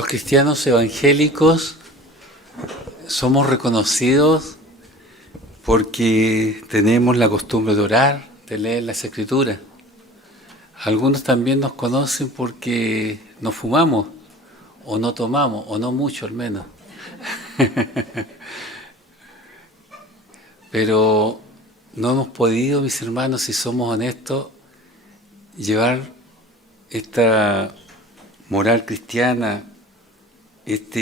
Los cristianos evangélicos somos reconocidos porque tenemos la costumbre de orar, de leer las Escrituras. Algunos también nos conocen porque no fumamos, o no tomamos, o no mucho al menos. Pero no hemos podido, mis hermanos, si somos honestos, llevar esta moral cristiana, esta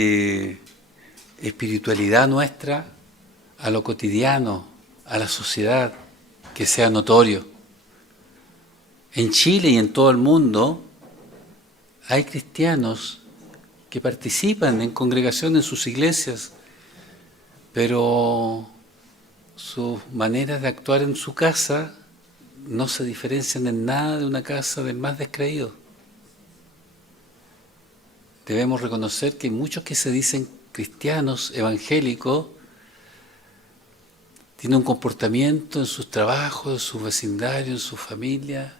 espiritualidad nuestra a lo cotidiano, a la sociedad, que sea notorio. En Chile y en todo el mundo hay cristianos que participan en congregación en sus iglesias, pero sus maneras de actuar en su casa no se diferencian en nada de una casa del más descreído. Debemos reconocer que muchos que se dicen cristianos evangélicos tienen un comportamiento en sus trabajos, en sus vecindarios, en su familia,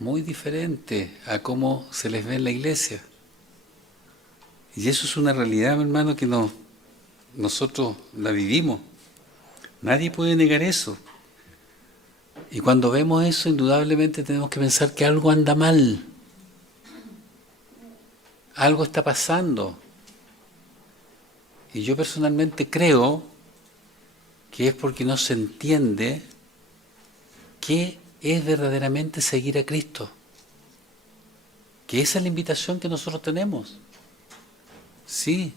muy diferente a cómo se les ve en la iglesia. Y eso es una realidad, mi hermano, que nosotros la vivimos. Nadie puede negar eso. Y cuando vemos eso, indudablemente tenemos que pensar que algo anda mal. Algo está pasando. Y yo personalmente creo que es porque no se entiende qué es verdaderamente seguir a Cristo. Que esa es la invitación que nosotros tenemos. Sí,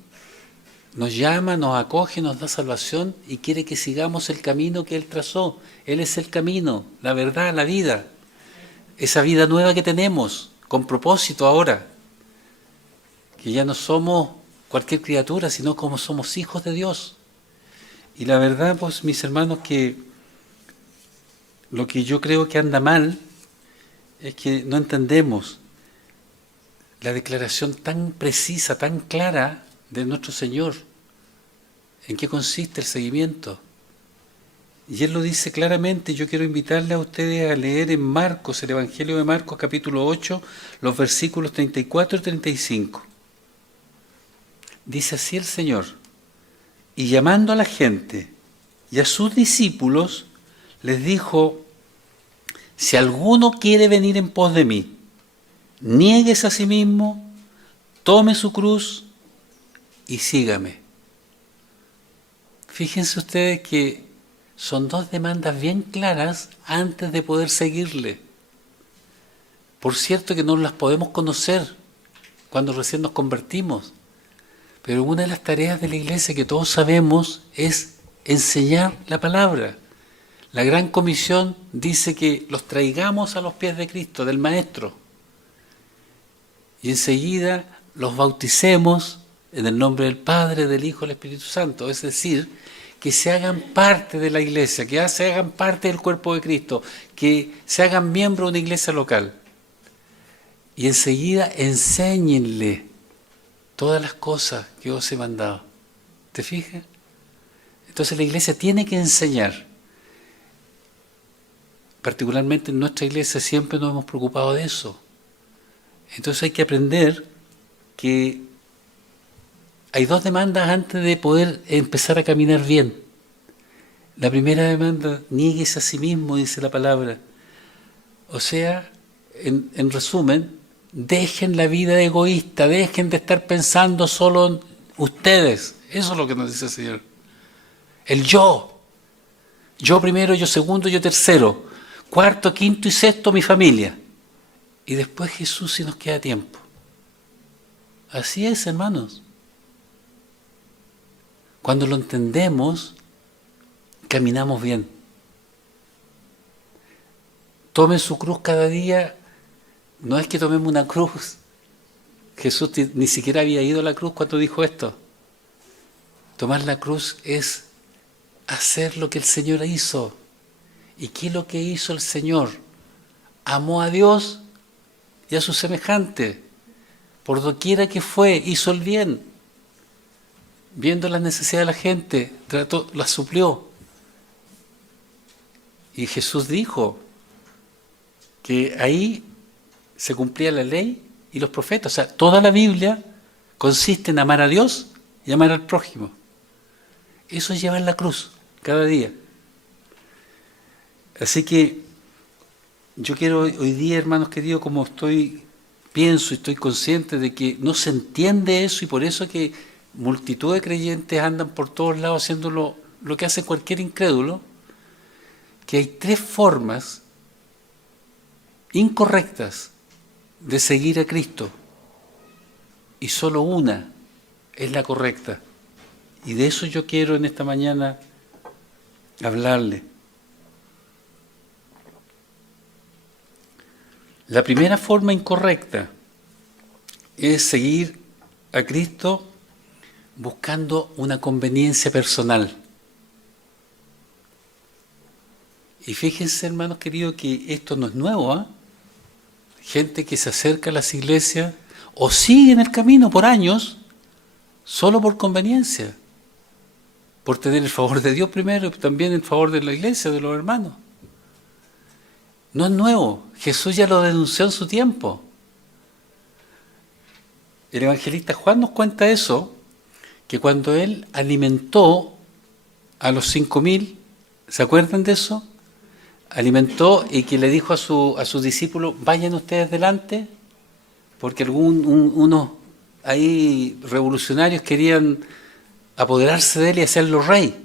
nos llama, nos acoge, nos da salvación y quiere que sigamos el camino que Él trazó. Él es el camino, la verdad, la vida. Esa vida nueva que tenemos, con propósito ahora. Que ya no somos cualquier criatura, sino como somos hijos de Dios. Y la verdad, pues, mis hermanos, que lo que yo creo que anda mal es que no entendemos la declaración tan precisa, tan clara de nuestro Señor. ¿En qué consiste el seguimiento? Y Él lo dice claramente. Yo quiero invitarle a ustedes a leer en Marcos, el Evangelio de Marcos, capítulo 8, los versículos 34 y 35. Dice así el Señor: y llamando a la gente y a sus discípulos, les dijo: si alguno quiere venir en pos de mí, niéguese a sí mismo, tome su cruz y sígame. Fíjense ustedes que son dos demandas bien claras antes de poder seguirle. Por cierto que no las podemos conocer cuando recién nos convertimos, pero una de las tareas de la iglesia que todos sabemos es enseñar la palabra. La Gran Comisión dice que los traigamos a los pies de Cristo, del Maestro, y enseguida los bauticemos en el nombre del Padre, del Hijo y del Espíritu Santo, es decir, que se hagan parte de la iglesia, que se hagan parte del cuerpo de Cristo, que se hagan miembros de una iglesia local. Y enseguida enséñenle todas las cosas que os he mandado. ¿Te fijas? Entonces la iglesia tiene que enseñar. Particularmente en nuestra iglesia siempre nos hemos preocupado de eso. Entonces hay que aprender que hay dos demandas antes de poder empezar a caminar bien. La primera demanda: niéguese a sí mismo, dice la palabra. O sea, en resumen, dejen la vida egoísta, dejen de estar pensando solo en ustedes. Eso es lo que nos dice el Señor. El yo. Yo primero, yo segundo, yo tercero. Cuarto, quinto y sexto, mi familia. Y después Jesús, si nos queda tiempo. Así es, hermanos. Cuando lo entendemos, caminamos bien. Tomen su cruz cada día. No es que tomemos una cruz. Jesús ni siquiera había ido a la cruz cuando dijo esto. Tomar la cruz es hacer lo que el Señor hizo. ¿Y qué es lo que hizo el Señor? Amó a Dios y a su semejante. Por doquiera que fue, hizo el bien. Viendo las necesidades de la gente, las suplió. Y Jesús dijo que ahí se cumplía la ley y los profetas. O sea, toda la Biblia consiste en amar a Dios y amar al prójimo. Eso es llevar la cruz cada día. Así que yo quiero hoy día, hermanos queridos, como pienso y estoy consciente de que no se entiende eso, y por eso que multitud de creyentes andan por todos lados haciendo lo que hace cualquier incrédulo, que hay 3 formas incorrectas de seguir a Cristo, y solo una es la correcta. Y de eso yo quiero en esta mañana hablarle. La primera forma incorrecta es seguir a Cristo buscando una conveniencia personal. Y fíjense, hermanos queridos, que esto no es nuevo, ¿eh? Gente que se acerca a las iglesias o sigue en el camino por años solo por conveniencia, por tener el favor de Dios primero y también el favor de la iglesia, de los hermanos. No es nuevo, Jesús ya lo denunció en su tiempo. El evangelista Juan nos cuenta eso, que cuando él alimentó a los 5.000, ¿se acuerdan de eso? Alimentó y que le dijo a sus discípulos, vayan ustedes delante, porque unos ahí revolucionarios querían apoderarse de él y hacerlo rey.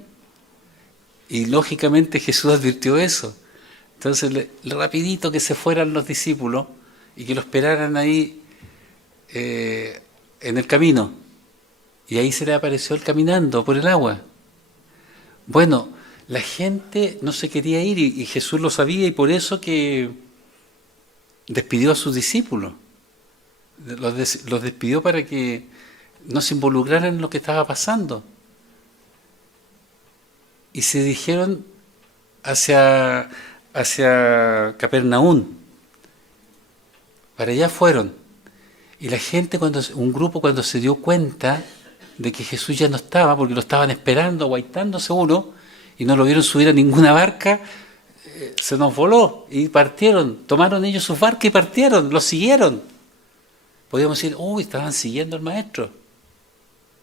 Y lógicamente Jesús advirtió eso. Entonces, rapidito que se fueran los discípulos y que lo esperaran ahí en el camino. Y ahí se le apareció él caminando por el agua. Bueno, la gente no se quería ir y Jesús lo sabía, y por eso que despidió a sus discípulos. Los despidió para que no se involucraran en lo que estaba pasando. Y se dirigieron hacia Capernaum. Para allá fueron. Y la gente, un grupo cuando se dio cuenta de que Jesús ya no estaba, porque lo estaban esperando, aguaitando seguro, y no lo vieron subir a ninguna barca, se nos voló y partieron. Tomaron ellos sus barcas y partieron, los siguieron. Podríamos decir, uy, estaban siguiendo al maestro,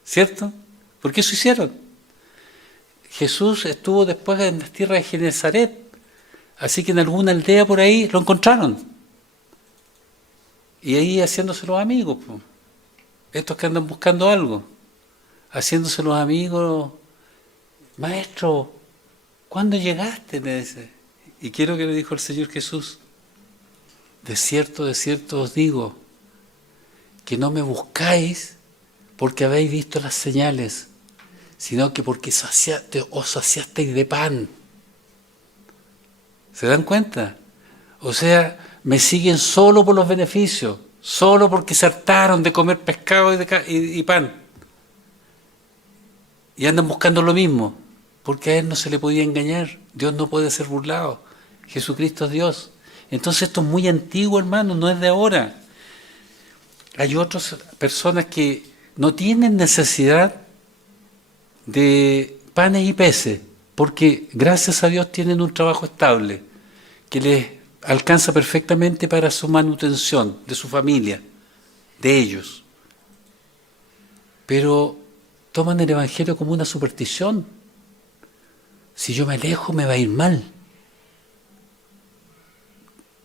¿cierto? ¿Por qué eso hicieron? Jesús estuvo después en las tierras de Genezaret, así que en alguna aldea por ahí lo encontraron. Y ahí haciéndose los amigos, pues. Estos que andan buscando algo, haciéndose los amigos. Maestro, ¿cuándo llegaste? Le dice. Y quiero que le dijo el Señor Jesús, de cierto os digo, que no me buscáis porque habéis visto las señales, sino que porque os saciasteis de pan. ¿Se dan cuenta? O sea, me siguen solo por los beneficios, solo porque se hartaron de comer pescado y pan. Y andan buscando lo mismo, porque a él no se le podía engañar. Dios no puede ser burlado. Jesucristo es Dios. Entonces esto es muy antiguo, hermano, no es de ahora. Hay otras personas que no tienen necesidad de panes y peces, porque gracias a Dios tienen un trabajo estable, que les alcanza perfectamente para su manutención, de su familia, de ellos. Pero toman el Evangelio como una superstición. Si yo me alejo me va a ir mal.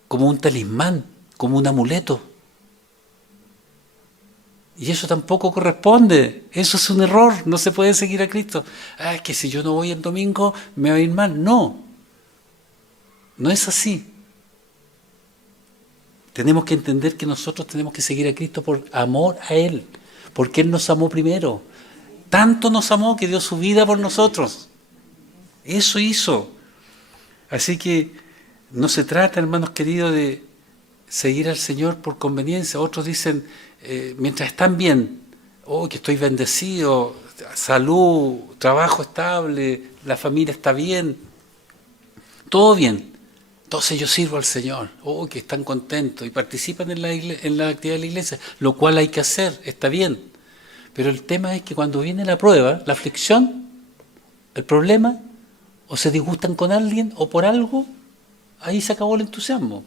Como un talismán, como un amuleto. Y eso tampoco corresponde, eso es un error, no se puede seguir a Cristo. Es que si yo no voy el domingo me va a ir mal. No, no es así. Tenemos que entender que nosotros tenemos que seguir a Cristo por amor a Él, porque Él nos amó primero. Tanto nos amó que dio su vida por nosotros. Eso hizo. Así que no se trata, hermanos queridos, de seguir al Señor por conveniencia. Otros dicen, mientras están bien, que estoy bendecido, salud, trabajo estable, la familia está bien, todo bien. Entonces yo sirvo al Señor, que están contentos y participan en la actividad de la iglesia, lo cual hay que hacer, está bien. Pero el tema es que cuando viene la prueba, la aflicción, el problema, o se disgustan con alguien o por algo, ahí se acabó el entusiasmo.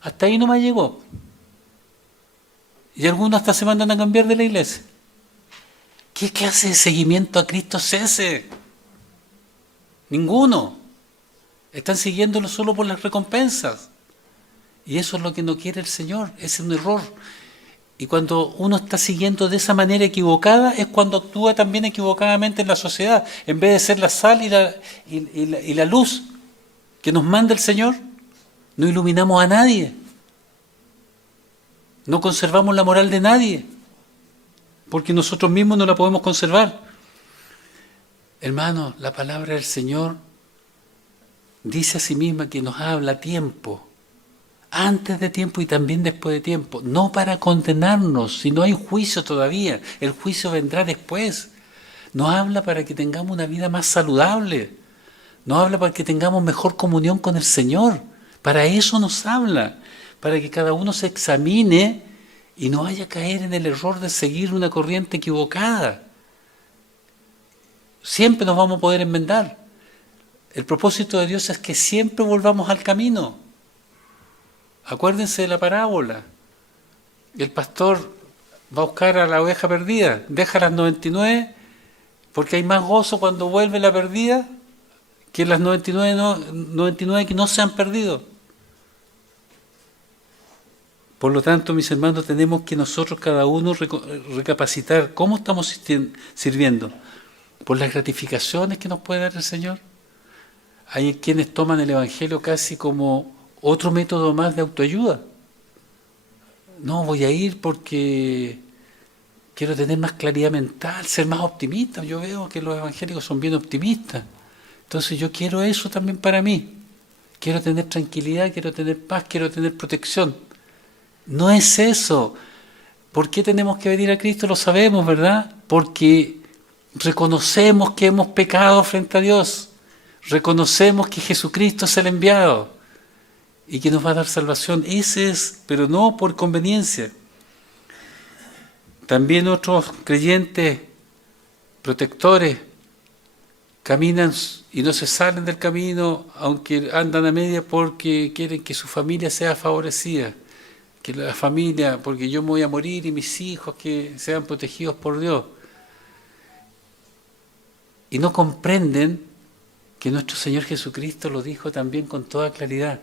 Hasta ahí no me llegó. Y algunos hasta se mandan a cambiar de la iglesia. ¿Qué clase de seguimiento a Cristo es ese? Ninguno. Están siguiéndolo solo por las recompensas. Y eso es lo que no quiere el Señor. Es un error. Y cuando uno está siguiendo de esa manera equivocada, es cuando actúa también equivocadamente en la sociedad. En vez de ser la sal y la luz que nos manda el Señor, no iluminamos a nadie. No conservamos la moral de nadie, porque nosotros mismos no la podemos conservar. Hermanos, la palabra del Señor dice a sí misma que nos habla a tiempo, antes de tiempo y también después de tiempo, no para condenarnos, si no hay juicio todavía, el juicio vendrá después. Nos habla para que tengamos una vida más saludable, nos habla para que tengamos mejor comunión con el Señor, para eso nos habla, para que cada uno se examine y no vaya a caer en el error de seguir una corriente equivocada. Siempre nos vamos a poder enmendar. El propósito de Dios es que siempre volvamos al camino. Acuérdense de la parábola. El pastor va a buscar a la oveja perdida, deja las 99 porque hay más gozo cuando vuelve la perdida que las 99 que no se han perdido. Por lo tanto, mis hermanos, tenemos que nosotros cada uno recapacitar cómo estamos sirviendo. Por las gratificaciones que nos puede dar el Señor. Hay quienes toman el Evangelio casi como otro método más de autoayuda. No, voy a ir porque quiero tener más claridad mental, ser más optimista. Yo veo que los evangélicos son bien optimistas. Entonces yo quiero eso también para mí. Quiero tener tranquilidad, quiero tener paz, quiero tener protección. No es eso. ¿Por qué tenemos que venir a Cristo? Lo sabemos, ¿verdad? Porque reconocemos que hemos pecado frente a Dios. Reconocemos que Jesucristo es el enviado y que nos va a dar salvación. Ese es, pero no por conveniencia. También otros creyentes protectores caminan y no se salen del camino, aunque andan a media porque quieren que su familia sea favorecida. Que la familia, porque yo me voy a morir y mis hijos que sean protegidos por Dios. Y no comprenden que nuestro Señor Jesucristo lo dijo también con toda claridad.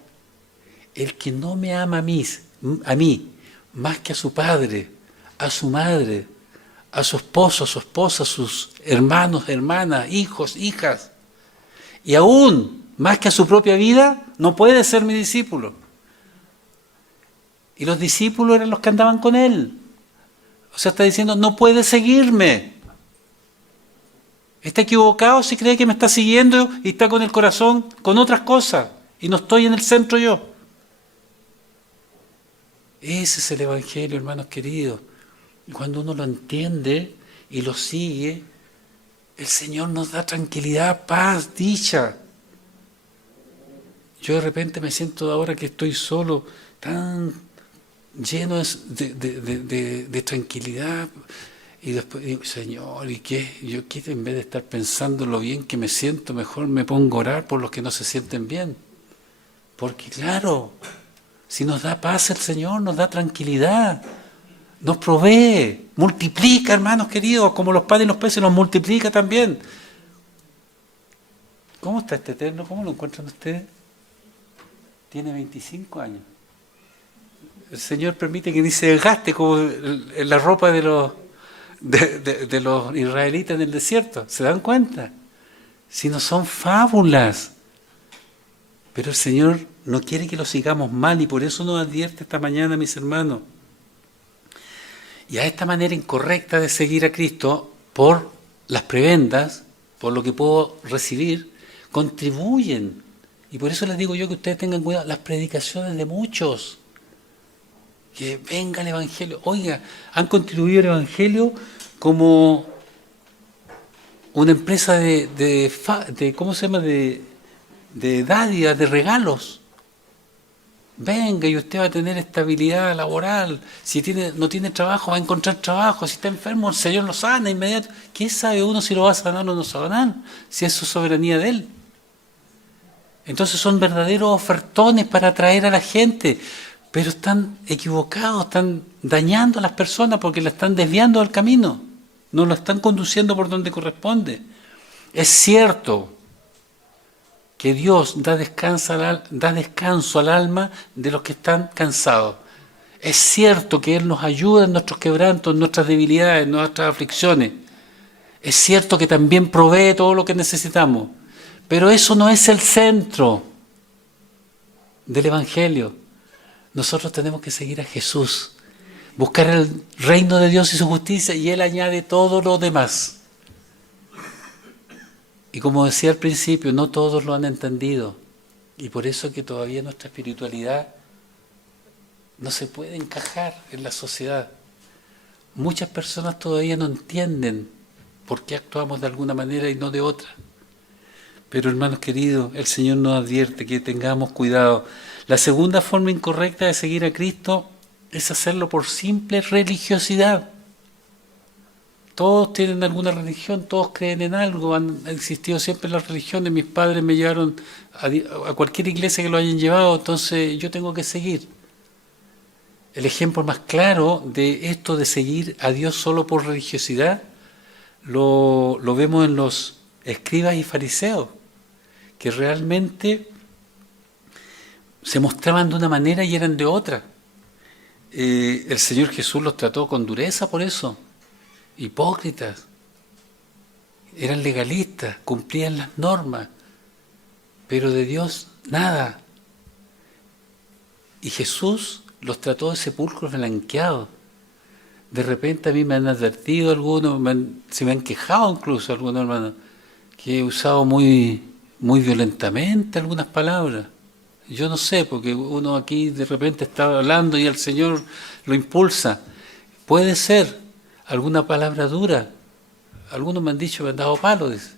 El que no me ama a mí, más que a su padre, a su madre, a su esposo, a su esposa, a sus hermanos, hermanas, hijos, hijas, y aún más que a su propia vida, no puede ser mi discípulo. Y los discípulos eran los que andaban con él. O sea, está diciendo, no puede seguirme. Está equivocado si cree que me está siguiendo y está con el corazón con otras cosas y no estoy en el centro yo. Ese es el Evangelio, hermanos queridos. Y cuando uno lo entiende y lo sigue, el Señor nos da tranquilidad, paz, dicha. Yo de repente me siento ahora que estoy solo, tan lleno de tranquilidad. Y después digo, Señor, ¿y qué? Yo quiero, en vez de estar pensando lo bien que me siento, mejor me pongo a orar por los que no se sienten bien. Porque claro, si nos da paz el Señor, nos da tranquilidad, nos provee, multiplica, hermanos queridos, como los panes y los peces nos multiplica también. ¿Cómo está este eterno? ¿Cómo lo encuentran ustedes? Tiene 25 años. El Señor permite que ni se desgaste como en la ropa de los israelitas en el desierto. ¿Se dan cuenta? Si no son fábulas. Pero el Señor no quiere que lo sigamos mal y por eso nos advierte esta mañana, mis hermanos. Y a esta manera incorrecta de seguir a Cristo, por las prebendas, por lo que puedo recibir, contribuyen. Y por eso les digo yo que ustedes tengan cuidado, las predicaciones de muchos. Que venga el Evangelio. Oiga, han contribuido el Evangelio como una empresa de ¿cómo se llama? De dádivas, de regalos. Venga y usted va a tener estabilidad laboral. Si no tiene trabajo, va a encontrar trabajo. Si está enfermo, el Señor lo sana inmediato. ¿Qué sabe uno si lo va a sanar o no sanar? Si es su soberanía de Él. Entonces son verdaderos ofertones para atraer a la gente. Pero están equivocados, están dañando a las personas porque la están desviando del camino. no lo están conduciendo por donde corresponde. Es cierto que Dios da descanso al alma de los que están cansados. Es cierto que Él nos ayuda en nuestros quebrantos, en nuestras debilidades, en nuestras aflicciones. Es cierto que también provee todo lo que necesitamos. Pero eso no es el centro del Evangelio. Nosotros tenemos que seguir a Jesús, buscar el reino de Dios y su justicia, y Él añade todo lo demás. Y como decía al principio, no todos lo han entendido. Y por eso que todavía nuestra espiritualidad no se puede encajar en la sociedad. Muchas personas todavía no entienden por qué actuamos de alguna manera y no de otra. Pero hermanos queridos, el Señor nos advierte que tengamos cuidado. La segunda forma incorrecta de seguir a Cristo es hacerlo por simple religiosidad. Todos tienen alguna religión, todos creen en algo, han existido siempre las religiones. Mis padres me llevaron a cualquier iglesia que lo hayan llevado, entonces yo tengo que seguir. El ejemplo más claro de esto de seguir a Dios solo por religiosidad lo vemos en los escribas y fariseos, que realmente se mostraban de una manera y eran de otra. El Señor Jesús los trató con dureza por eso. Hipócritas, eran legalistas, cumplían las normas, pero de Dios nada. Y Jesús los trató de sepulcros blanqueados. De repente a mí me han advertido algunos, se me han quejado incluso algunos hermanos, que he usado muy violentamente algunas palabras. Yo no sé, porque uno aquí de repente está hablando y el Señor lo impulsa. Puede ser alguna palabra dura. Algunos me han dicho, me han dado palos. Dice.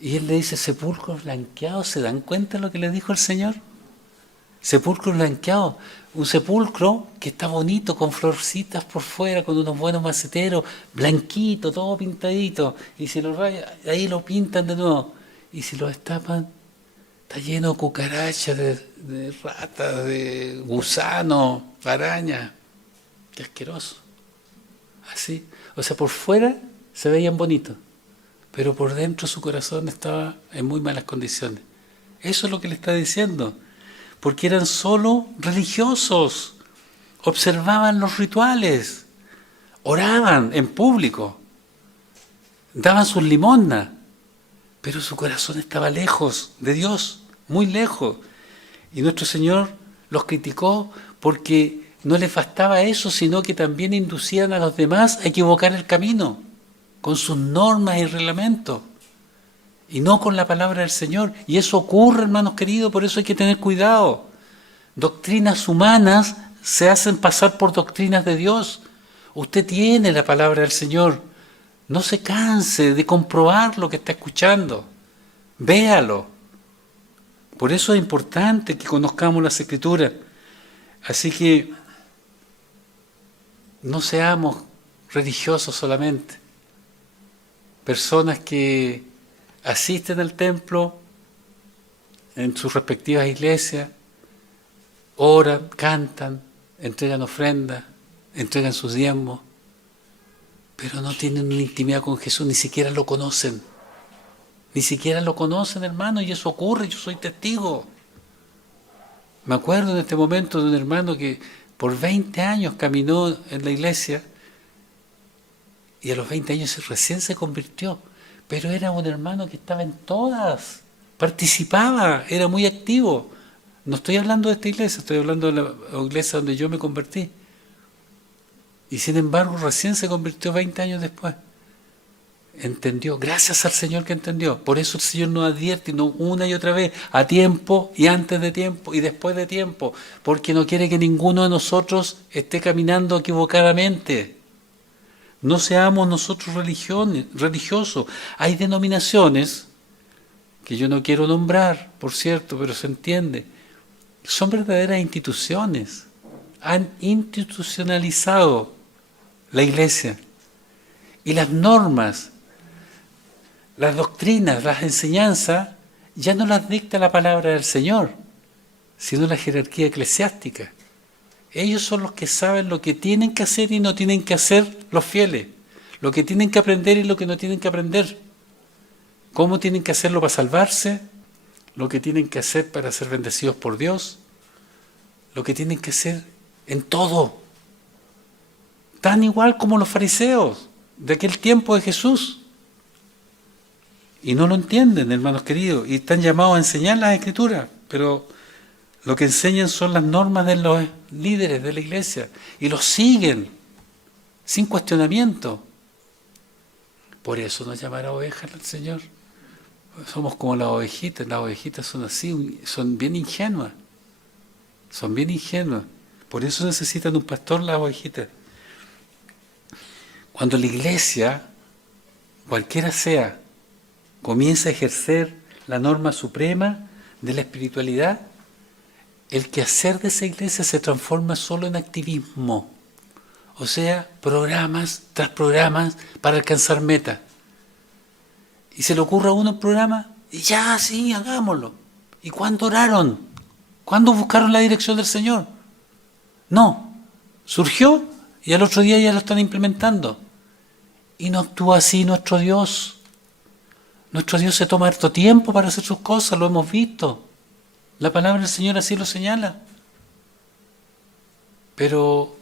Y Él le dice, sepulcros blanqueados. ¿Se dan cuenta de lo que le dijo el Señor? Sepulcros blanqueados. Un sepulcro que está bonito, con florcitas por fuera, con unos buenos maceteros, blanquito, todo pintadito. Y si lo rayan, ahí lo pintan de nuevo. Y si lo destapan, está lleno de cucarachas, de ratas, de gusanos, arañas. Qué asqueroso. Así. O sea, por fuera se veían bonitos, pero por dentro su corazón estaba en muy malas condiciones. Eso es lo que le está diciendo. Porque eran solo religiosos, observaban los rituales, oraban en público, daban sus limosnas, pero su corazón estaba lejos de Dios, muy lejos. Y nuestro Señor los criticó porque no les bastaba eso, sino que también inducían a los demás a equivocar el camino, con sus normas y reglamentos. Y no con la palabra del Señor. Y eso ocurre, hermanos queridos, por eso hay que tener cuidado. Doctrinas humanas se hacen pasar por doctrinas de Dios. Usted tiene la palabra del Señor. No se canse de comprobar lo que está escuchando. Véalo. Por eso es importante que conozcamos las Escrituras. Así que no seamos religiosos solamente. Personas que asisten al templo en sus respectivas iglesias, oran, cantan, entregan ofrendas, entregan sus diezmos, pero no tienen una intimidad con Jesús, ni siquiera lo conocen. Ni siquiera lo conocen, hermano, y eso ocurre, yo soy testigo. Me acuerdo en este momento de un hermano que por 20 años caminó en la iglesia y a los 20 años recién se convirtió. Pero era un hermano que estaba en todas, participaba, era muy activo. No estoy hablando de esta iglesia, estoy hablando de la iglesia donde yo me convertí. Y sin embargo, recién se convirtió 20 años después. Entendió, gracias al Señor que entendió. Por eso el Señor nos advierte una y otra vez, a tiempo y antes de tiempo y después de tiempo, porque no quiere que ninguno de nosotros esté caminando equivocadamente. No seamos nosotros religiosos. Hay denominaciones, que yo no quiero nombrar, por cierto, pero se entiende, son verdaderas instituciones. Han institucionalizado la iglesia. Y las normas, las doctrinas, las enseñanzas, ya no las dicta la palabra del Señor, sino la jerarquía eclesiástica. Ellos son los que saben lo que tienen que hacer y no tienen que hacer los fieles. lo que tienen que aprender y lo que no tienen que aprender, cómo tienen que hacerlo para salvarse, lo que tienen que hacer para ser bendecidos por Dios, lo que tienen que hacer en todo, tan igual como los fariseos de aquel tiempo de Jesús. Y no lo entienden, hermanos queridos, y están llamados a enseñar las Escrituras, pero lo que enseñan son las normas de los líderes de la iglesia, y los siguen, sin cuestionamiento. Por eso nos llamará ovejas el Señor. Somos como las ovejitas son así, son bien ingenuas, por eso necesitan un pastor las ovejitas. Cuando la iglesia, cualquiera sea, comienza a ejercer la norma suprema de la espiritualidad, el quehacer de esa iglesia se transforma solo en activismo, o sea, programas tras programas para alcanzar metas. Y se le ocurre a uno el programa, y ya, sí, hagámoslo. ¿Y cuándo oraron? ¿Cuándo buscaron la dirección del Señor? No, surgió y al otro día ya lo están implementando. Y no actúa así nuestro Dios. Nuestro Dios se toma harto tiempo para hacer sus cosas, lo hemos visto. La palabra del Señor así lo señala. Pero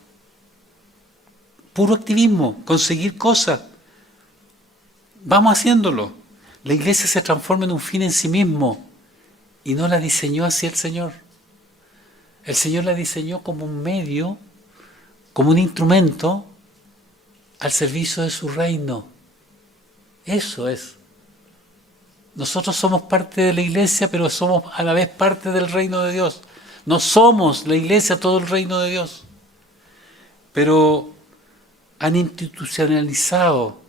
puro activismo, conseguir cosas. Vamos haciéndolo. La iglesia se transforma en un fin en sí mismo y no la diseñó así el Señor. El Señor la diseñó como un medio, como un instrumento al servicio de su reino. Eso es. Nosotros somos parte de la iglesia, pero somos a la vez parte del reino de Dios. No somos la iglesia, todo el reino de Dios. Pero han institucionalizado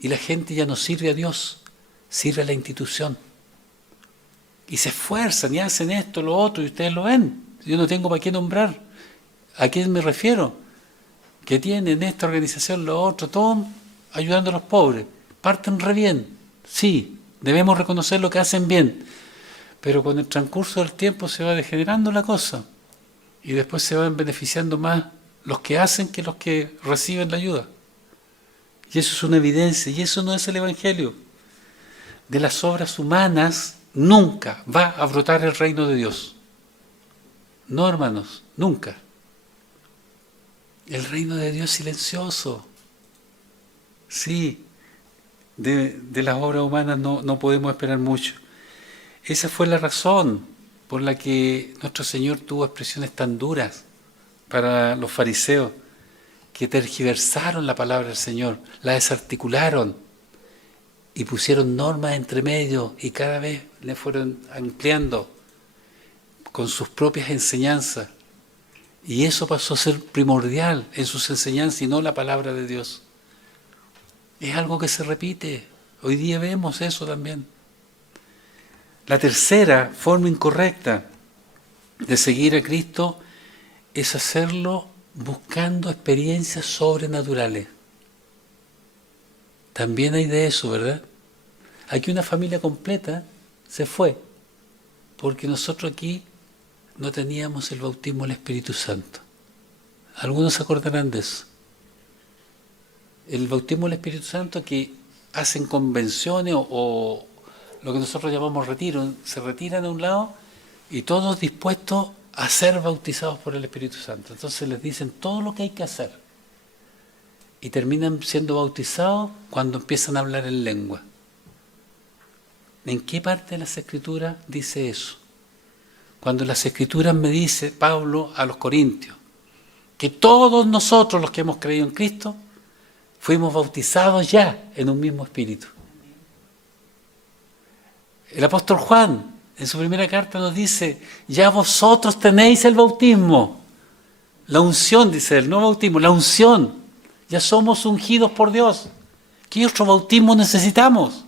y la gente ya no sirve a Dios, sirve a la institución. Y se esfuerzan y hacen esto, lo otro, y ustedes lo ven. Yo no tengo para qué nombrar. ¿A quién me refiero? Que tienen esta organización, lo otro, todo ayudando a los pobres. Parten re bien. Sí, debemos reconocer lo que hacen bien. Pero con el transcurso del tiempo se va degenerando la cosa. Y después se van beneficiando más los que hacen que los que reciben la ayuda. Y eso es una evidencia, y eso no es el Evangelio. De las obras humanas nunca va a brotar el reino de Dios. No, hermanos, nunca. El reino de Dios es silencioso. Sí, de las obras humanas no podemos esperar mucho. Esa fue la razón por la que nuestro Señor tuvo expresiones tan duras para los fariseos, que tergiversaron la palabra del Señor, la desarticularon y pusieron normas entre medio y cada vez le fueron ampliando con sus propias enseñanzas. Y eso pasó a ser primordial en sus enseñanzas y no la palabra de Dios. Es algo que se repite. Hoy día vemos eso también. La tercera forma incorrecta de seguir a Cristo es hacerlo buscando experiencias sobrenaturales. También hay de eso, ¿verdad? Aquí una familia completa se fue porque nosotros aquí no teníamos el bautismo del Espíritu Santo. Algunos se acordarán de eso. El bautismo del Espíritu Santo que hacen convenciones o lo que nosotros llamamos retiro, se retiran a un lado y todos dispuestos a ser bautizados por el Espíritu Santo. Entonces les dicen todo lo que hay que hacer y terminan siendo bautizados cuando empiezan a hablar en lengua. ¿En qué parte de las Escrituras dice eso? Cuando las Escrituras me dice Pablo a los Corintios que todos nosotros los que hemos creído en Cristo fuimos bautizados ya en un mismo espíritu. El apóstol Juan en su primera carta nos dice, ya vosotros tenéis el bautismo, la unción, dice él, no bautismo, la unción, ya somos ungidos por Dios. ¿Qué otro bautismo necesitamos?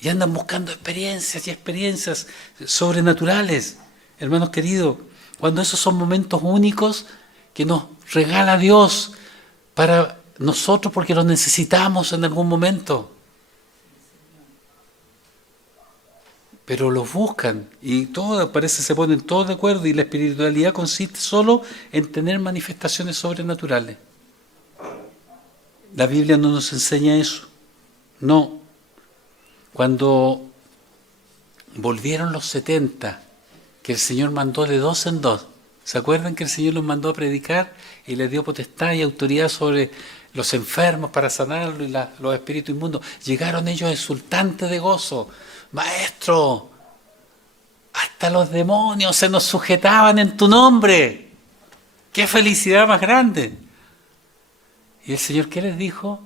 Y andan buscando experiencias y experiencias sobrenaturales, hermanos queridos, cuando esos son momentos únicos que nos regala Dios para nosotros porque los necesitamos en algún momento. pero los buscan y todos, parece, se ponen todos de acuerdo, y la espiritualidad consiste solo en tener manifestaciones sobrenaturales. La Biblia no nos enseña eso. No. Cuando volvieron los 70, que el Señor mandó de dos en dos, ¿se acuerdan que el Señor los mandó a predicar y les dio potestad y autoridad sobre los enfermos para sanarlos y los espíritus inmundos? Llegaron ellos exultantes de gozo. Maestro, hasta los demonios se nos sujetaban en tu nombre. ¡Qué felicidad más grande! Y el Señor, ¿qué les dijo?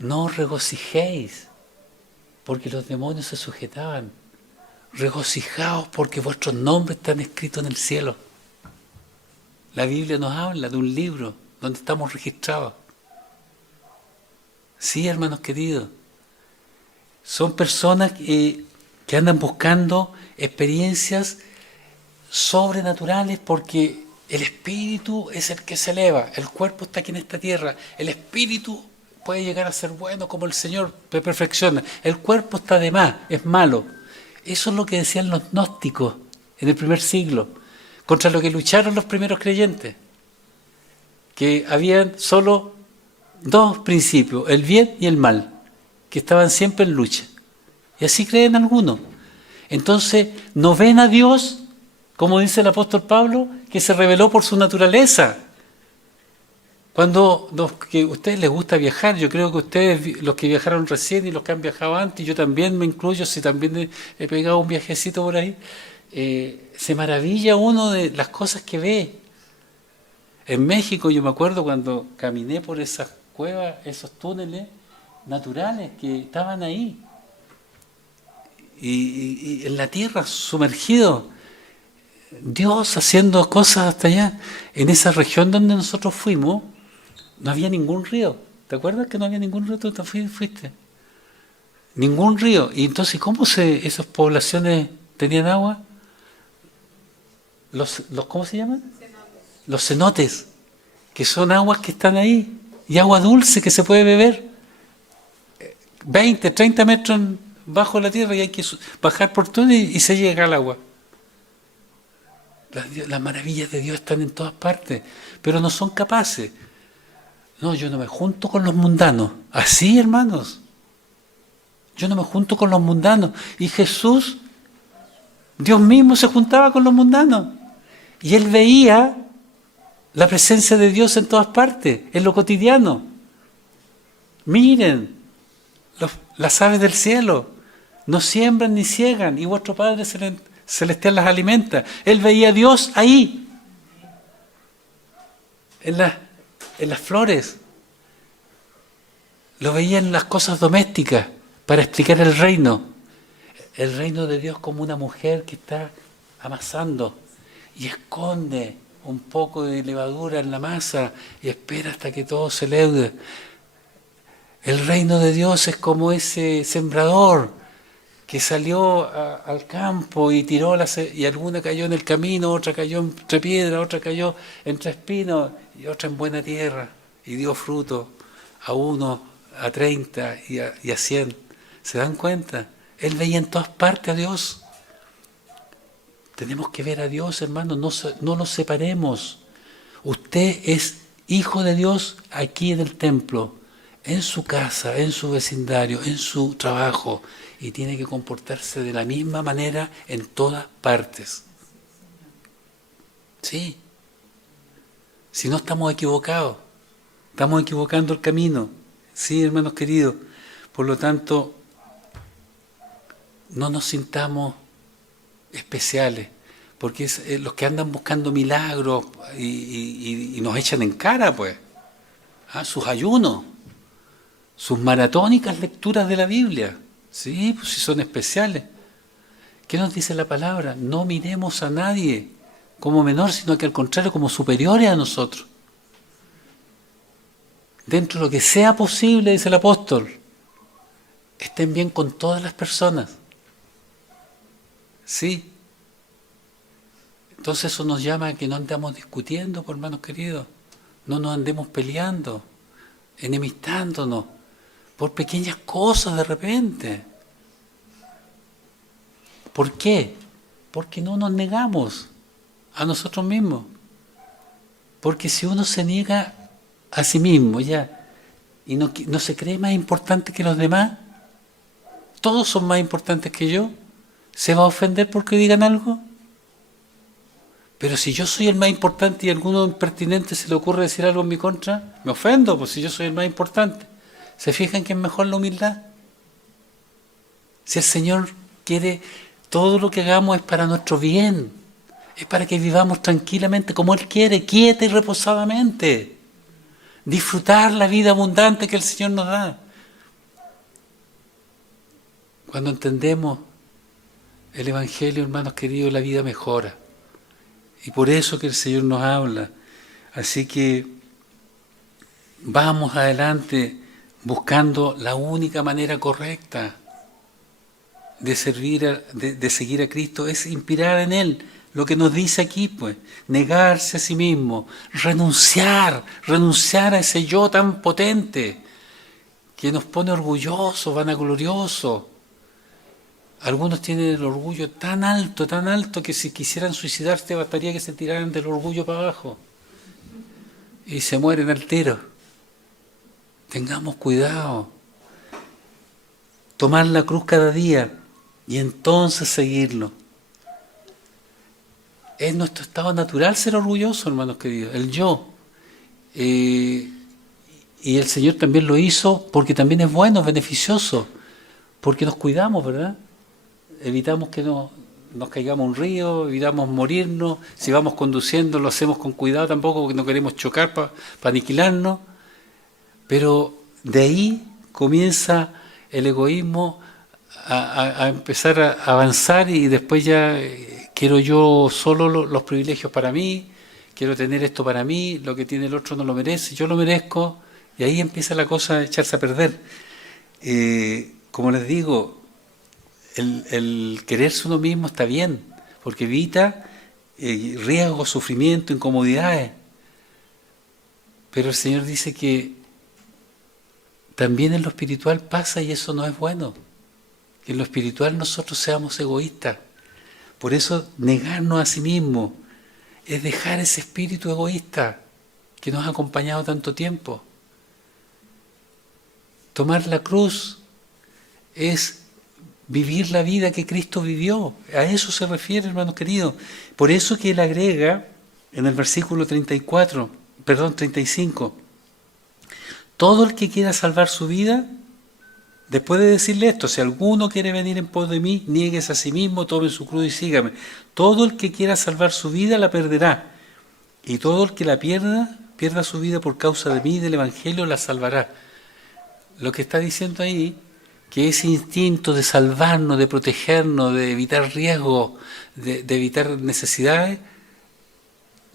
No os regocijéis porque los demonios se sujetaban. Regocijaos porque vuestros nombres están escritos en el cielo. La Biblia nos habla de un libro donde estamos registrados. Sí, hermanos queridos. Son personas que andan buscando experiencias sobrenaturales porque el espíritu es el que se eleva. El cuerpo está aquí en esta tierra. El espíritu puede llegar a ser bueno como el Señor te perfecciona. El cuerpo está de más, es malo. Eso es lo que decían los gnósticos en el primer siglo, contra lo que lucharon los primeros creyentes, que habían solo dos principios, el bien y el mal, que estaban siempre en lucha. Y así creen algunos. Entonces, no ven a Dios, como dice el apóstol Pablo, que se reveló por su naturaleza. Cuando a ustedes les gusta viajar, yo creo que ustedes, los que viajaron recién y los que han viajado antes, yo también me incluyo, si también he pegado un viajecito por ahí, se maravilla uno de las cosas que ve. En México yo me acuerdo cuando caminé por esas cuevas, esos túneles naturales que estaban ahí, y en la tierra sumergido, Dios haciendo cosas hasta allá. En esa región donde nosotros fuimos, no había ningún río. ¿Te acuerdas que no había ningún río? ¿Tú fuiste? Ningún río. Y entonces, ¿cómo esas poblaciones tenían agua? ¿Cómo se llaman? Los cenotes, que son aguas que están ahí, y agua dulce que se puede beber. 20, 30 metros bajo la tierra y hay que bajar por todo y se llega al agua. Las maravillas de Dios están en todas partes, pero no son capaces. No, yo no me junto con los mundanos. Así, hermanos. Yo no me junto con los mundanos. Y Jesús, Dios mismo se juntaba con los mundanos. Y Él veía la presencia de Dios en todas partes, en lo cotidiano. Miren, las aves del cielo no siembran ni ciegan, y vuestro Padre Celestial las alimenta. Él veía a Dios ahí, en las flores. Lo veía en las cosas domésticas para explicar el reino de Dios, como una mujer que está amasando y esconde un poco de levadura en la masa y espera hasta que todo se leude. El reino de Dios es como ese sembrador que salió al campo y tiró y alguna cayó en el camino, otra cayó entre piedras, otra cayó entre espinos y otra en buena tierra, y dio fruto a 1, a 30 y a 100. ¿Se dan cuenta? Él veía en todas partes a Dios. Tenemos que ver a Dios, hermano, no lo separemos. Usted es hijo de Dios aquí en el templo, en su casa, en su vecindario, en su trabajo, y tiene que comportarse de la misma manera en todas partes. Sí. Si no, estamos equivocados, estamos equivocando el camino. Sí, hermanos queridos. Por lo tanto, no nos sintamos especiales, porque los que andan buscando milagros y nos echan en cara, pues, sus ayunos, sus maratónicas lecturas de la Biblia. Sí, pues si son especiales. ¿Qué nos dice la palabra? No miremos a nadie como menor, sino que al contrario, como superiores a nosotros. Dentro de lo que sea posible, dice el apóstol, estén bien con todas las personas. Sí. Entonces eso nos llama a que no andemos discutiendo, por hermanos queridos. No nos andemos peleando, enemistándonos por pequeñas cosas de repente. ¿Por qué? Porque no nos negamos a nosotros mismos. Porque si uno se niega a sí mismo ya y no se cree más importante que los demás, todos son más importantes que yo, ¿se va a ofender porque digan algo? Pero si yo soy el más importante y a alguno impertinente se le ocurre decir algo en mi contra, me ofendo, pues si yo soy el más importante. ¿Se fijan que es mejor la humildad? Si el Señor quiere, todo lo que hagamos es para nuestro bien, es para que vivamos tranquilamente como Él quiere, quieta y reposadamente. Disfrutar la vida abundante que el Señor nos da. Cuando entendemos el Evangelio, hermanos queridos, la vida mejora. Y por eso que el Señor nos habla. Así que vamos adelante buscando la única manera correcta de servir, de seguir a Cristo, es inspirar en Él. Lo que nos dice aquí, pues, negarse a sí mismo, renunciar a ese yo tan potente que nos pone orgullosos, vanagloriosos. Algunos tienen el orgullo tan alto que si quisieran suicidarse bastaría que se tiraran del orgullo para abajo y se mueren al tiro. Tengamos cuidado. Tomar la cruz cada día y entonces seguirlo. Es nuestro estado natural ser orgulloso, hermanos queridos, el yo. Y el Señor también lo hizo porque también es bueno, es beneficioso, porque nos cuidamos, ¿verdad? Evitamos que nos caigamos a un río, evitamos morirnos. Si vamos conduciendo lo hacemos con cuidado tampoco, porque no queremos chocar para aniquilarnos. Pero de ahí comienza el egoísmo a empezar a avanzar y después ya quiero yo solo los privilegios para mí, quiero tener esto para mí, lo que tiene el otro no lo merece, yo lo merezco, y ahí empieza la cosa a echarse a perder. Como les digo, el quererse uno mismo está bien, porque evita riesgos, sufrimiento, incomodidades. Pero el Señor dice que también en lo espiritual pasa y eso no es bueno. Que en lo espiritual nosotros seamos egoístas. Por eso negarnos a sí mismo es dejar ese espíritu egoísta que nos ha acompañado tanto tiempo. Tomar la cruz es vivir la vida que Cristo vivió. A eso se refiere, hermanos queridos. Por eso que Él agrega en el versículo 35, todo el que quiera salvar su vida, después de decirle esto, si alguno quiere venir en pos de mí, niéguese a sí mismo, tome su cruz y sígame. Todo el que quiera salvar su vida la perderá, y todo el que la pierda su vida por causa de mí y del Evangelio, la salvará. Lo que está diciendo ahí, que ese instinto de salvarnos, de protegernos, de evitar riesgos, de evitar necesidades,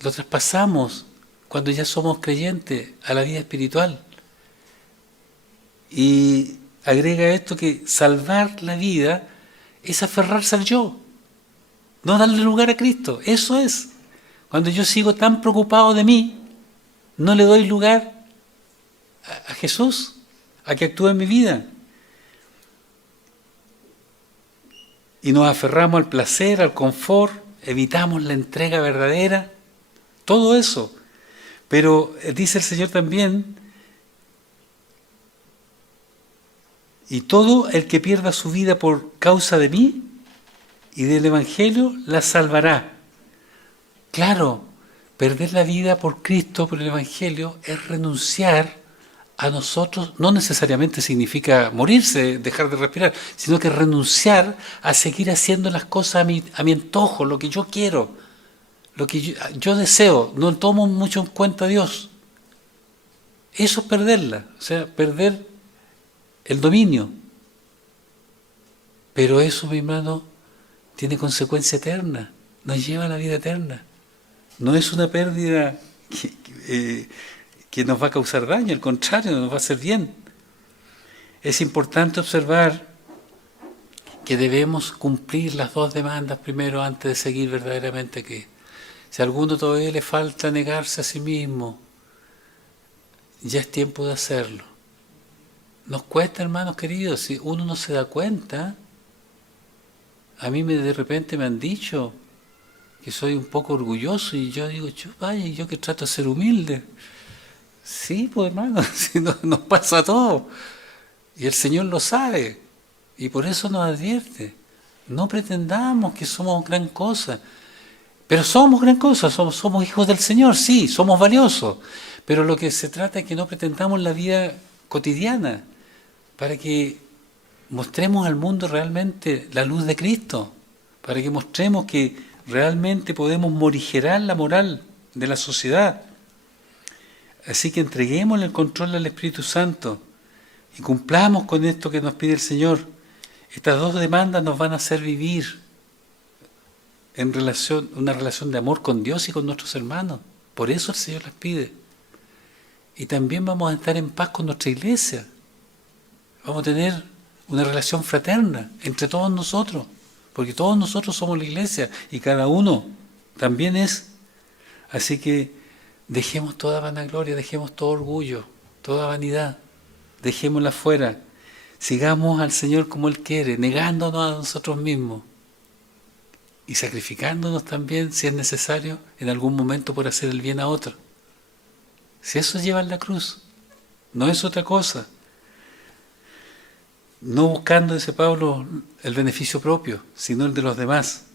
lo traspasamos cuando ya somos creyentes a la vida espiritual. Y agrega esto, que salvar la vida es aferrarse al yo, no darle lugar a Cristo. Eso es. Cuando yo sigo tan preocupado de mí, no le doy lugar a Jesús, a que actúe en mi vida. Y nos aferramos al placer, al confort, evitamos la entrega verdadera, todo eso. Pero dice el Señor también, y todo el que pierda su vida por causa de mí y del Evangelio, la salvará. Claro, perder la vida por Cristo, por el Evangelio, es renunciar a nosotros. No necesariamente significa morirse, dejar de respirar, sino que renunciar a seguir haciendo las cosas a mi antojo, lo que yo quiero, lo que yo deseo. No tomo mucho en cuenta a Dios. Eso es perderla, o sea, perder el dominio. Pero eso, mi hermano, tiene consecuencia eterna, nos lleva a la vida eterna. No es una pérdida que nos va a causar daño, al contrario, nos va a hacer bien. Es importante observar que debemos cumplir las dos demandas primero antes de seguir verdaderamente aquí. Si a alguno todavía le falta negarse a sí mismo, ya es tiempo de hacerlo. Nos cuesta, hermanos queridos, si uno no se da cuenta, A mí de repente me han dicho que soy un poco orgulloso y yo digo, vaya, yo que trato de ser humilde. Sí, pues hermano, si nos pasa a todos. Y el Señor lo sabe. Y por eso nos advierte. No pretendamos que somos gran cosa. Pero somos gran cosa, somos hijos del Señor, sí, somos valiosos. Pero lo que se trata es que no pretendamos la vida cotidiana para que mostremos al mundo realmente la luz de Cristo, para que mostremos que realmente podemos morigerar la moral de la sociedad. Así que entreguemos el control al Espíritu Santo y cumplamos con esto que nos pide el Señor. Estas dos demandas nos van a hacer vivir en una relación de amor con Dios y con nuestros hermanos. Por eso el Señor las pide. Y también vamos a estar en paz con nuestra iglesia. Vamos a tener una relación fraterna entre todos nosotros, porque todos nosotros somos la iglesia y cada uno también es. Así que dejemos toda vanagloria, dejemos todo orgullo, toda vanidad, dejémosla fuera. Sigamos al Señor como Él quiere, negándonos a nosotros mismos y sacrificándonos también, si es necesario, en algún momento por hacer el bien a otro. Si eso lleva en la cruz, no es otra cosa. No buscando, dice Pablo, el beneficio propio, sino el de los demás.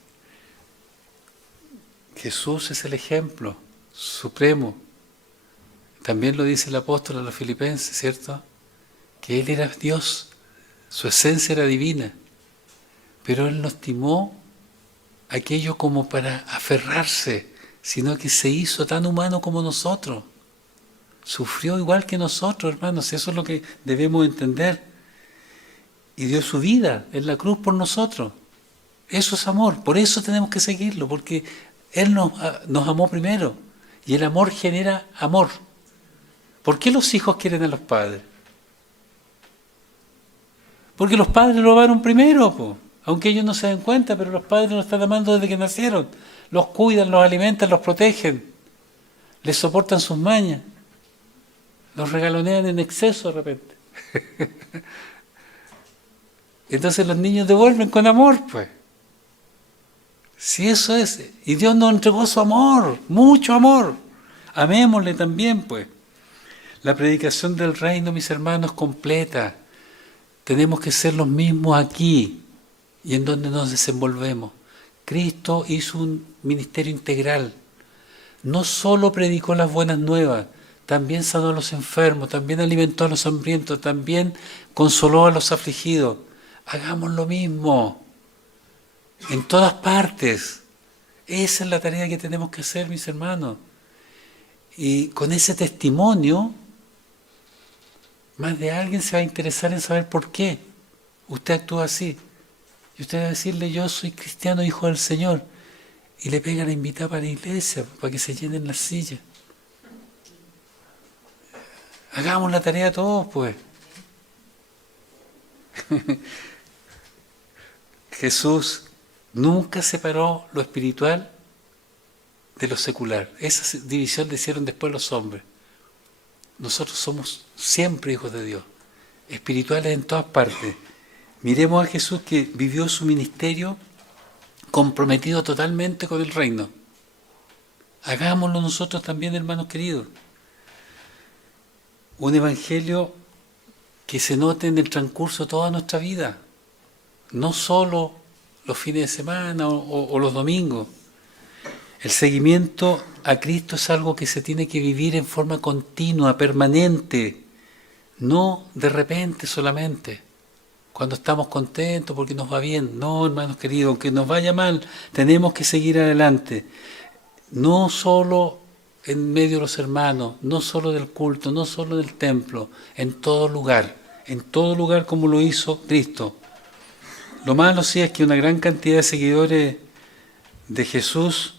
Jesús es el ejemplo supremo. También lo dice el apóstol a los filipenses, ¿cierto? Que Él era Dios, su esencia era divina, pero Él no estimó aquello como para aferrarse, sino que se hizo tan humano como nosotros. Sufrió igual que nosotros, hermanos, eso es lo que debemos entender. Y dio su vida en la cruz por nosotros. Eso es amor, por eso tenemos que seguirlo, porque Él nos amó primero. Y el amor genera amor. ¿Por qué los hijos quieren a los padres? Porque los padres lo amaron primero, po. Aunque ellos no se den cuenta, pero los padres los están amando desde que nacieron. Los cuidan, los alimentan, los protegen. Les soportan sus mañas. Los regalonean en exceso de repente. Entonces los niños devuelven con amor, pues. Si eso es. Y Dios nos entregó su amor, mucho amor. Amémosle también, pues. La predicación del reino, mis hermanos, completa. Tenemos que ser los mismos aquí y en donde nos desenvolvemos. Cristo hizo un ministerio integral. No solo predicó las buenas nuevas, también sanó a los enfermos, también alimentó a los hambrientos, también consoló a los afligidos. Hagamos lo mismo en todas partes. Esa es la tarea que tenemos que hacer, mis hermanos. Y con ese testimonio, más de alguien se va a interesar en saber por qué usted actúa así. Y usted va a decirle, yo soy cristiano, hijo del Señor. Y le pegan a invitar para la iglesia, para que se llenen las sillas. Hagamos la tarea todos, pues. Jesús nunca separó lo espiritual de lo secular. Esa división la hicieron después los hombres. Nosotros somos siempre hijos de Dios, espirituales en todas partes. Miremos a Jesús que vivió su ministerio comprometido totalmente con el reino. Hagámoslo nosotros también, hermanos queridos. Un evangelio que se note en el transcurso de toda nuestra vida, no solo los fines de semana o los domingos. El seguimiento a Cristo es algo que se tiene que vivir en forma continua, permanente, no de repente solamente, cuando estamos contentos porque nos va bien. No, hermanos queridos, aunque nos vaya mal, tenemos que seguir adelante. No solo en medio de los hermanos, no solo del culto, no solo del templo, en todo lugar como lo hizo Cristo. Lo malo sí es que una gran cantidad de seguidores de Jesús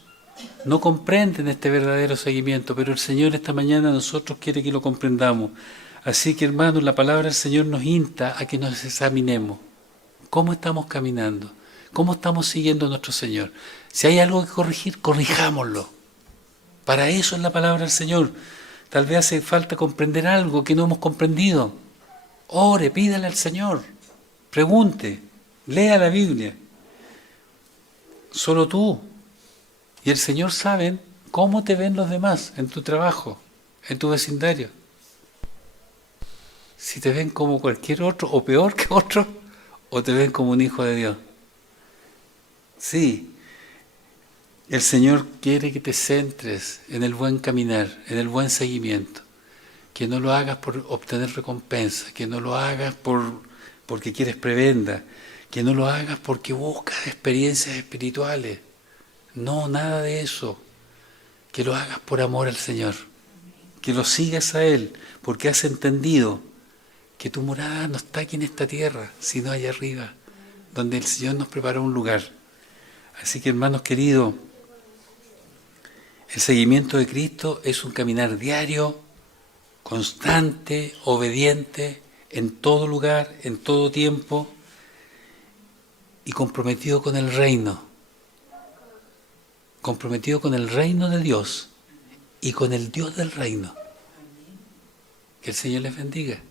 no comprenden este verdadero seguimiento, pero el Señor esta mañana a nosotros quiere que lo comprendamos. Así que, hermanos, la palabra del Señor nos insta a que nos examinemos. ¿Cómo estamos caminando? ¿Cómo estamos siguiendo a nuestro Señor? Si hay algo que corregir, corrijámoslo. Para eso es la palabra del Señor. Tal vez hace falta comprender algo que no hemos comprendido. Ore, pídale al Señor, pregunte, lea la Biblia. Solo tú y el Señor saben cómo te ven los demás en tu trabajo, en tu vecindario. Si te ven como cualquier otro o peor que otro, o te ven como un hijo de Dios. Sí, el Señor quiere que te centres en el buen caminar, en el buen seguimiento. Que no lo hagas por obtener recompensa, que no lo hagas porque quieres prebenda, que no lo hagas porque buscas experiencias espirituales. No, nada de eso. Que lo hagas por amor al Señor. Que lo sigas a Él, porque has entendido que tu morada no está aquí en esta tierra, sino allá arriba, donde el Señor nos preparó un lugar. Así que, hermanos queridos, el seguimiento de Cristo es un caminar diario, constante, obediente, en todo lugar, en todo tiempo, y comprometido con el reino. Comprometido con el reino de Dios y con el Dios del reino. Que el Señor les bendiga.